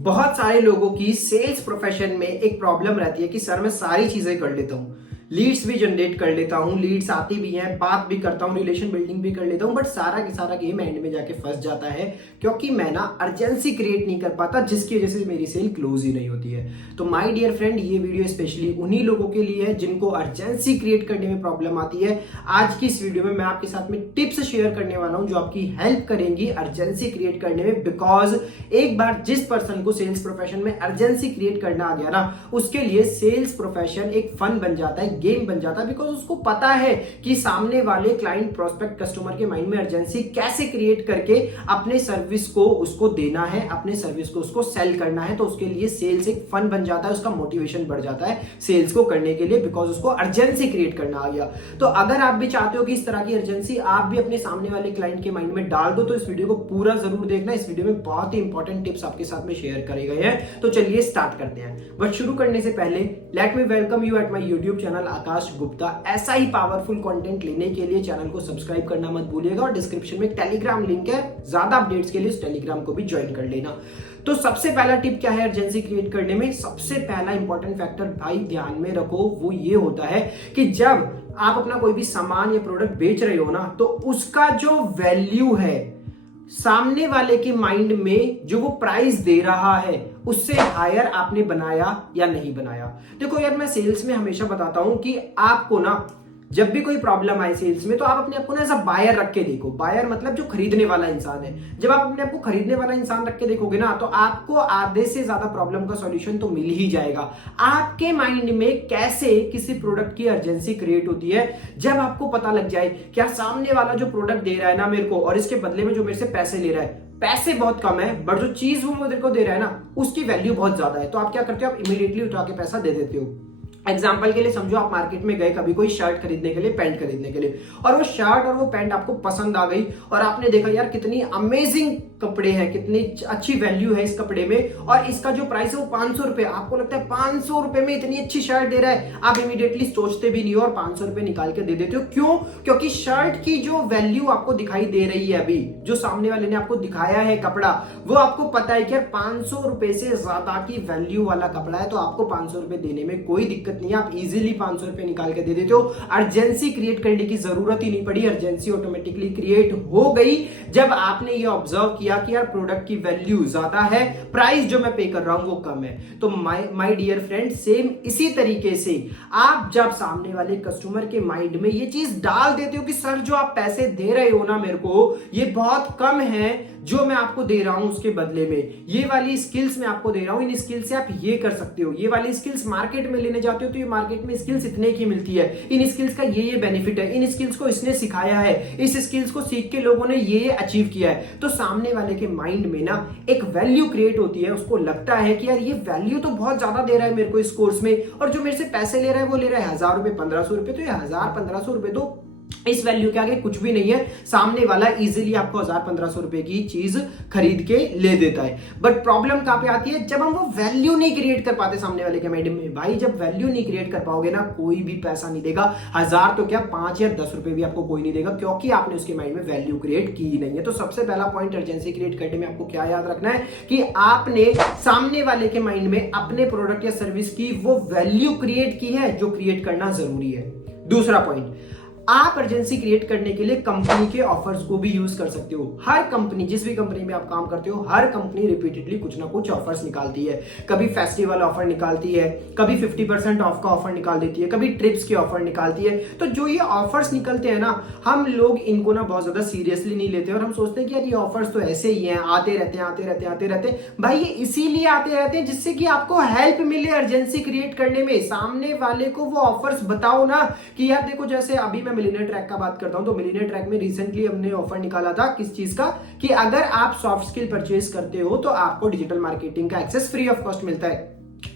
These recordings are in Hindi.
बहुत सारे लोगों की सेल्स प्रोफेशन में एक प्रॉब्लम रहती है कि सर मैं सारी चीजें कर लेता हूँ, लीड्स भी जनरेट कर लेता हूँ, लीड्स आती भी हैं, बात भी करता हूँ, रिलेशन बिल्डिंग भी कर लेता हूँ, बट सारा का सारा गेम एंड में जाके फंस जाता है क्योंकि मैं ना अर्जेंसी क्रिएट नहीं कर पाता, जिसकी वजह से मेरी सेल क्लोज ही नहीं होती है। तो माय डियर फ्रेंड, ये वीडियो स्पेशली उन्हीं लोगों के लिए है जिनको अर्जेंसी क्रिएट करने में प्रॉब्लम आती है। आज की इस वीडियो में मैं आपके साथ में टिप्स शेयर करने वाला हूं जो आपकी हेल्प करेंगी अर्जेंसी क्रिएट करने में। बिकॉज एक बार जिस पर्सन को सेल्स प्रोफेशन में अर्जेंसी क्रिएट करना आ गया ना, उसके लिए सेल्स प्रोफेशन एक फन बन जाता है, गेम बन जाता है। बिकॉज उसको पता है कि सामने वाले क्लाइंट, प्रोस्पेक्ट, कस्टमर के माइंड में अर्जेंसी कैसे क्रिएट करके अपने सर्विस को उसको देना है, अपने सर्विस को उसको सेल करना है। तो उसके लिए सेल्स एक फन बन जाता है, उसका मोटिवेशन बढ़ जाता है सेल्स को करने के लिए, बिकॉज उसको अर्जेंसी क्रिएट करना आ गया। तो अगर आप भी चाहते हो कि इस तरह की अर्जेंसी आप भी अपने सामने वाले क्लाइंट के माइंड में डाल दो, तो इस वीडियो को पूरा जरूर देखना। इस वीडियो में बहुत ही इंपॉर्टेंट टिप्स आपके साथ में शेयर करे गए हैं। तो चलिए स्टार्ट करते हैं। बट शुरू करने से पहले let me welcome you at my YouTube channel Akash Gupta. ऐसा ही पावरफुल कंटेंट लेने के लिए चैनल को सब्सक्राइब करना मत भूलिएगा और डिस्क्रिप्शन में टेलीग्राम लिंक है, ज्यादा अपडेट्स के लिए उस टेलीग्राम को भी ज्वाइन कर लेना। तो सबसे पहला टिप क्या है अर्जेंसी क्रिएट करने में? सबसे पहला इंपॉर्टेंट फैक्टर भाई ध्यान में रखो, वो ये होता है कि जब आप अपना कोई भी सामान या प्रोडक्ट बेच रहे हो ना, तो उसका जो वैल्यू है सामने वाले के माइंड में, जो वो प्राइस दे रहा है, उससे हायर आपने बनाया या नहीं बनाया। देखो यार, मैं सेल्स में हमेशा बताता हूं कि आपको ना जब भी कोई प्रॉब्लम आए सेल्स में, तो आप अपने आप को ना ऐसा बायर रख के देखो। बायर मतलब जो खरीदने वाला इंसान है। जब आप अपने आप को खरीदने वाला इंसान रख के देखोगे ना, तो आपको आधे से ज्यादा प्रॉब्लम का सॉल्यूशन तो मिल ही जाएगा। आपके माइंड में कैसे किसी प्रोडक्ट की अर्जेंसी क्रिएट होती है, जब आपको पता लग जाए कि यार सामने वाला जो प्रोडक्ट दे रहा है ना मेरे को, और इसके बदले में जो मेरे से पैसे ले रहा है, पैसे बहुत कम है, बट जो चीज वो मेरे को दे रहा है ना, उसकी वैल्यू बहुत ज्यादा है। तो आप क्या करते हो? आप इमीडिएटली उठा के पैसा दे देते हो। एग्जाम्पल के लिए समझो, आप मार्केट में गए कभी कोई शर्ट खरीदने के लिए, पैंट खरीदने के लिए, और वो शर्ट और वो पैंट आपको पसंद आ गई, और आपने देखा यार कितनी अमेजिंग कपड़े हैं, कितनी अच्छी वैल्यू है इस कपड़े में, और इसका जो प्राइस है वो 500 रुपए। आपको लगता है 500 रुपए में इतनी अच्छी शर्ट दे रहा है, आप इमीडिएटली सोचते भी नहीं हो और 500 रुपए निकाल के दे देते हो। क्यों? क्योंकि शर्ट की जो वैल्यू आपको दिखाई दे रही है, अभी जो सामने वाले ने आपको दिखाया है कपड़ा, वो आपको पता है कि 500 रुपए से ज्यादा की वैल्यू वाला कपड़ा है, तो आपको 500 रुपए देने में कोई दिक्कत नहीं है। आप इजीली 500 रुपए निकाल के दे देते हो। अर्जेंसी क्रिएट करने की जरूरत ही नहीं पड़ी, अर्जेंसी ऑटोमेटिकली क्रिएट हो गई जब आपने ये ऑब्जर्व किया कि यार प्रोडक्ट की वैल्यू ज्यादा है, प्राइस जो मैं पे कर रहा हूं वो कम है। तो माय डियर फ्रेंड, सेम इसी तरीके से आप जब सामने वाले कस्टमर के माइंड में ये चीज डाल देते हो कि सर जो आप पैसे दे रहे हो ना मेरे को, ये बहुत कम है जो मैं आपको दे रहा हूं, उसके बदले में ये वाली स्किल्स मैं आपको दे रहा हूं, इन स्किल्स से आप ये कर सकते हो, ये वाली स्किल्स मार्केट में लेने जाते हो तो ये मार्केट में स्किल्स इतने की मिलती है, इन स्किल्स का ये बेनिफिट है, इन स्किल्स को इसने सिखाया है, इस स्किल्स को सीख के लोगों ने ये अचीव किया है। तो सामने वाले के माइंड में ना एक वैल्यू क्रिएट होती है, उसको लगता है कि यार ये वैल्यू तो बहुत ज्यादा दे रहा है मेरे को इस कोर्स में, और जो मेरे से पैसे ले रहा है वो ले रहा है 1000 रुपए, 1500 रुपए, तो ये 1000-1500 रुपए तो इस वैल्यू के आगे कुछ भी नहीं है। सामने वाला इजीली आपको 1000-1500 रुपए की चीज खरीद के ले देता है। बट प्रॉब्लम कहां पे आती है? जब हम वो वैल्यू नहीं क्रिएट कर पाते सामने वाले के माइंड में। भाई जब वैल्यू नहीं क्रिएट कर पाओगे ना, कोई भी पैसा नहीं देगा। 1000 तो क्या, 5 या 10 रुपए भी आपको कोई नहीं देगा, क्योंकि आपने उसके माइंड में वैल्यू क्रिएट की ही नहीं है। तो सबसे पहला पॉइंट अर्जेंसी क्रिएट करने में आपको क्या याद रखना है कि आपने सामने वाले के माइंड में अपने प्रोडक्ट या सर्विस की वो वैल्यू क्रिएट की है जो क्रिएट करना जरूरी है। दूसरा पॉइंट, आप अर्जेंसी क्रिएट करने के लिए कंपनी के ऑफर्स को भी यूज कर सकते हो। हर कंपनी, जिस भी कंपनी में आप काम करते हो, हर कंपनी रिपीटेडली कुछ ना कुछ ऑफर्स निकालती है। कभी फेस्टिवल ऑफर निकालती है, कभी 50% ऑफ का ऑफर निकाल देती है, कभी ट्रिप्स के ऑफर निकालती है। तो जो ये ऑफर्स निकलते हैं ना, हम लोग इनको ना बहुत ज्यादा सीरियसली नहीं लेते और हम सोचते हैं कि यार ये ऑफर्स तो ऐसे ही हैं, आते रहते हैं, आते रहते हैं, आते रहते हैं। भाई ये इसीलिए आते रहते हैं जिससे कि आपको हेल्प मिले अर्जेंसी क्रिएट करने में। सामने वाले को वो ऑफर्स बताओ ना कि यार देखो, जैसे अभी मैं मिलियनेयर ट्रैक का बात करता हूं, तो मिलियनेयर ट्रैक में रिसेंटली हमने ऑफर निकाला था किस चीज का, कि अगर आप सॉफ्ट स्किल परचेज करते हो तो आपको डिजिटल मार्केटिंग का एक्सेस फ्री ऑफ कॉस्ट मिलता है।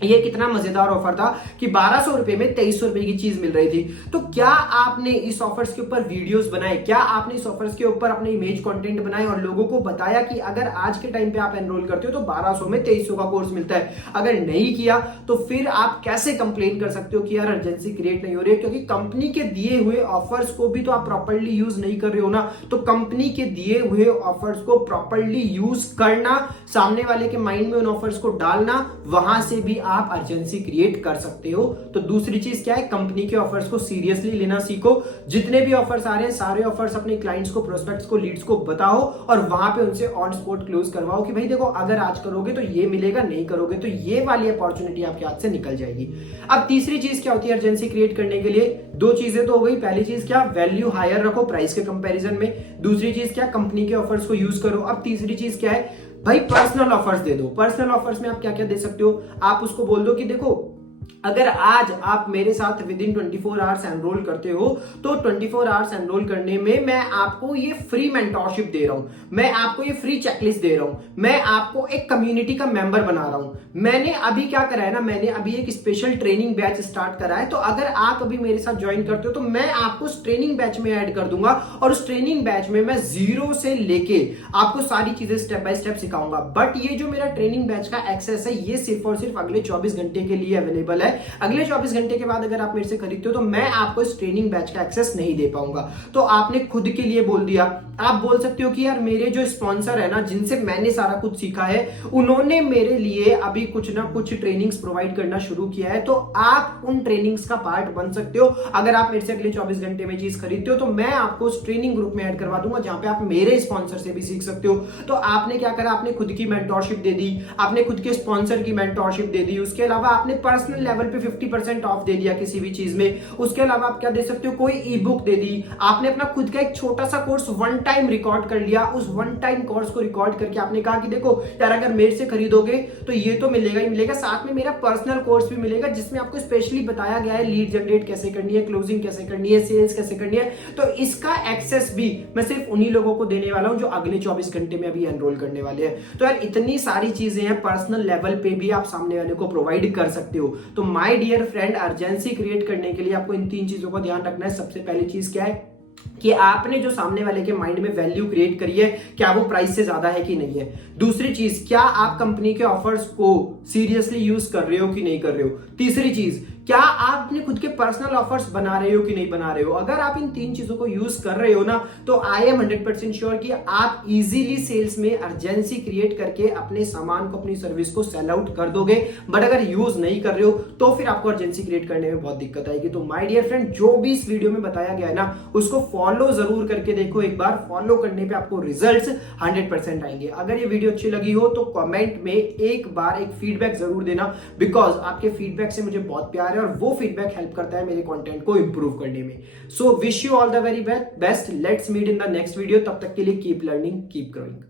ये कितना मजेदार ऑफर था कि 1200 रुपए में 2300 रुपए की चीज मिल रही थी। तो क्या आपने इस ऑफर्स के ऊपर वीडियोस बनाए, क्या आपने इस ऑफर्स के ऊपर अपने इमेज कंटेंट बनाए और लोगों को बताया कि अगर आज के टाइम पे आप एनरोल करते हो तो 1200 में 2300 का कोर्स मिलता है? अगर नहीं किया तो फिर आप कैसे कंप्लेन कर सकते हो कि यार अर्जेंसी क्रिएट नहीं हो रही है? क्योंकि कंपनी के दिए हुए ऑफर्स को भी तो आप प्रॉपर्ली यूज नहीं कर रहे हो ना। तो कंपनी के दिए हुए ऑफर्स को प्रॉपर्ली यूज करना, सामने वाले के माइंड में उन ऑफर्स को डालना, वहां से भी आप अर्जेंसी क्रिएट कर सकते हो। तो दूसरी चीज क्या है, कंपनी के ऑफर्स को सीरियसली लेना सीखो। जितने भी ऑफर्स आ रहे हैं सारे ऑफर्स अपने क्लाइंट्स को, प्रोस्पेक्ट्स को, लीड्स को बताओ और वहां पे उनसे ऑन स्पॉट क्लोज करवाओ कि भाई देखो अगर आज करोगे तो ये मिलेगा, नहीं करोगे तो ये वाली अपॉर्चुनिटी आपके हाथ से निकल जाएगी। अब तीसरी चीज क्या होती है अर्जेंसी क्रिएट करने के लिए? दो चीजें तो हो गई। पहली चीज क्या, वैल्यू हायर रखो प्राइस के कंपैरिजन में। दूसरी चीज क्या, कंपनी के ऑफर्स को यूज करो। अब तीसरी चीज क्या है भाई, पर्सनल ऑफर्स दे दो। पर्सनल ऑफर्स में आप क्या क्या दे सकते हो? आप उसको बोल दो कि देखो अगर आज आप मेरे साथ विद इन 24 आवर्स एनरोल करते हो तो 24 आवर्स एनरोल करने में मैं आपको ये फ्री मेंटोरशिप दे रहा हूं, मैं आपको ये फ्री चेकलिस्ट दे रहा हूं, मैं आपको एक कम्युनिटी का मेंबर बना रहा हूं। मैंने अभी क्या करा है ना, मैंने अभी एक स्पेशल ट्रेनिंग बैच स्टार्ट करा है। तो अगर आप अभी मेरे साथ ज्वाइन करते हो तो मैं आपको उस ट्रेनिंग बैच में ऐड कर दूंगा और उस ट्रेनिंग बैच में मैं जीरो से लेके आपको सारी चीजें स्टेप बाय स्टेप सिखाऊंगा। बट ये जो मेरा ट्रेनिंग बैच का एक्सेस है ये सिर्फ और सिर्फ अगले 24 घंटे के लिए अवेलेबल है। अगले 24 घंटे के बाद अगर आप मेरे से खरीदते हो तो मैं आपको इस ट्रेनिंग बैच का एक्सेस नहीं दे पाऊंगा। तो आपने खुद के लिए बोल दिया। आप बोल सकते हो कि यार मेरे जो स्पॉन्सर है ना, जिनसे मैंने सारा कुछ सीखा है, उन्होंने मेरे लिए अभी कुछ ना कुछ ट्रेनिंग्स प्रोवाइड करना शुरू किया है, तो आप उन ट्रेनिंग्स का पार्ट बन सकते हो। अगर आप मेरे से अगले 24 घंटे में चीज खरीदते हो तो मैं आपको उस ट्रेनिंग ग्रुप में ऐड करवा दूंगा जहां पे आप मेरे स्पॉन्सर से भी सीख सकते हो। तो आपने क्या करा, आपने खुद की मेंटोरशिप दे दी, आपने खुद के स्पॉन्सर की मेंटोरशिप दे दी, उसके अलावा आपने पर्सनल लेवल पे 50% ऑफ दे दिया किसी भी चीज में। उसके अलावा आप क्या दे सकते हो, कोई ई बुक दे दी, आपने अपना खुद का एक छोटा सा कोर्स वन टाइम रिकॉर्ड कर लिया। उस वन टाइम कोर्स को रिकॉर्ड करके आपने कहा कि देखो यार अगर मेरे से खरीदोगे तो ये तो मिलेगा ही मिलेगा, साथ में मेरा पर्सनल कोर्स भी मिलेगा जिसमें आपको स्पेशली बताया गया है लीड जनरेट कैसे करनी है, क्लोजिंग कैसे करनी है, सेल्स कैसे करनी है। तो इसका एक्सेस भी मैं सिर्फ उन्हीं लोगों को देने वाला हूं जो अगले 24 घंटे में अभी एनरोल करने वाले हैं। तो यार इतनी सारी चीजें हैं, पर्सनल लेवल पे भी आप सामने वाले को प्रोवाइड कर सकते हो। तो my dear friend, urgency create करने के लिए आपको इन 3 चीजों का ध्यान रखना है। सबसे पहली चीज क्या है कि आपने जो सामने वाले के माइंड में वैल्यू क्रिएट करी है, क्या वो प्राइस से ज्यादा है कि नहीं है। दूसरी चीज, क्या आप कंपनी के ऑफर्स को सीरियसली यूज कर रहे हो कि नहीं कर रहे हो। तीसरी चीज, क्या आप अपने खुद के पर्सनल ऑफर्स बना रहे हो कि नहीं बना रहे हो। अगर आप इन 3 चीजों को यूज कर रहे हो ना, तो आई एम 100% श्योर कि आप इजीली सेल्स में अर्जेंसी क्रिएट करके अपने सामान को, अपनी सर्विस को सेल आउट कर दोगे। बट अगर यूज नहीं कर रहे हो तो फिर आपको अर्जेंसी क्रिएट करने में बहुत दिक्कत आएगी। तो माय डियर फ्रेंड, जो भी इस वीडियो में बताया गया है ना, उसको फॉलो जरूर करके देखो। एक बार फॉलो करने पे आपको रिजल्ट्स 100% आएंगे। अगर ये वीडियो अच्छी लगी हो तो कमेंट में एक बार एक फीडबैक जरूर देना, बिकॉज आपके फीडबैक से मुझे बहुत प्यार है और वो फीडबैक हेल्प करता है मेरे कंटेंट को इंप्रूव करने में। So wish you all the very best. Let's meet in the next video. तब तक के लिए कीप लर्निंग, कीप ग्रोइंग।